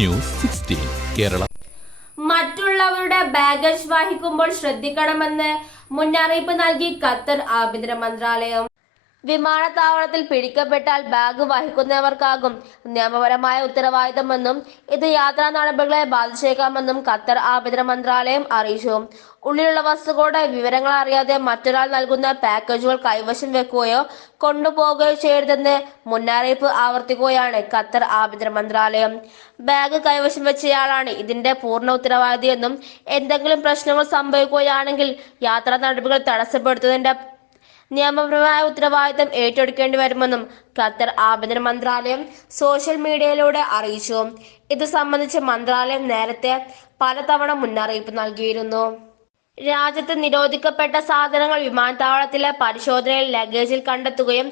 News sixteen Kerala. മറ്റുള്ളവരുടെ baggage വഹിക്കുമ്പോൾ ശ്രദ്ധിക്കണമെന്ന് മുന്നറിയിപ്പ് നൽകി ഖത്തർ ആഭ്യന്തര മന്ത്രാലയം. വിമാനത്താവളത്തിൽ പിടിക്കപ്പെട്ടാൽ ബാഗ് വഹിക്കുന്നവർക്കാകും നിയമപരമായ ഉത്തരവാദിത്തമെന്നും ഇത് യാത്രാ നടപടികളെ ബാധിച്ചേക്കാമെന്നും ഖത്തർ ആഭ്യന്തര മന്ത്രാലയം അറിയിച്ചു. ഉള്ളിലുള്ള വസ്തുക്കളുടെ വിവരങ്ങൾ അറിയാതെ മറ്റൊരാൾ നൽകുന്ന പാക്കേജുകൾ കൈവശം വെക്കുകയോ കൊണ്ടുപോകുകയോ ചെയ്യരുതെന്ന് മുന്നറിയിപ്പ് ആവർത്തിക്കുകയാണ് ഖത്തർ ആഭ്യന്തര മന്ത്രാലയം. ബാഗ് കൈവശം വെച്ചയാളാണ് ഇതിന്റെ പൂർണ ഉത്തരവാദിയെന്നും എന്തെങ്കിലും പ്രശ്നങ്ങൾ സംഭവിക്കുകയാണെങ്കിൽ യാത്രാ നടപടികൾ തടസ്സപ്പെടുത്തുന്നതിന്റെ നിയമപരമായ ഉത്തരവാദിത്തം ഏറ്റെടുക്കേണ്ടി വരുമെന്നും ഖത്തർ ആഭ്യന്തര മന്ത്രാലയം സോഷ്യൽ മീഡിയയിലൂടെ അറിയിച്ചു. ഇത് സംബന്ധിച്ച് മന്ത്രാലയം നേരത്തെ പലതവണ മുന്നറിയിപ്പ് നൽകിയിരുന്നു. രാജ്യത്ത് നിരോധിക്കപ്പെട്ട സാധനങ്ങൾ വിമാനത്താവളത്തിലെ പരിശോധനയിൽ ലഗേജിൽ കണ്ടെത്തുകയും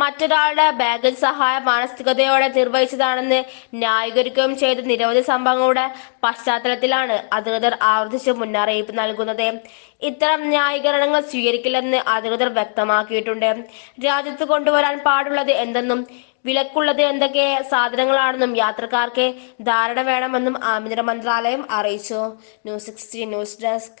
മറ്റൊരാളുടെ ബാഗേജ് സഹായ മാനസികതയോടെ നിർവഹിച്ചതാണെന്ന് ന്യായീകരിക്കുകയും ചെയ്ത നിരവധി സംഭവങ്ങളുടെ പശ്ചാത്തലത്തിലാണ് അധികൃതർ ആവർത്തിച്ച് മുന്നറിയിപ്പ് നൽകുന്നത്. ഇത്തരം ന്യായീകരണങ്ങൾ സ്വീകരിക്കില്ലെന്ന് അധികൃതർ വ്യക്തമാക്കിയിട്ടുണ്ട്. രാജ്യത്ത് കൊണ്ടുവരാൻ പാടുള്ളത് എന്തെന്നും വിലക്കുള്ളത് എന്തൊക്കെ സാധനങ്ങളാണെന്നും യാത്രക്കാർക്ക് ധാരണ വേണമെന്നും ആഭ്യന്തര മന്ത്രാലയം അറിയിച്ചു. News sixty news desk.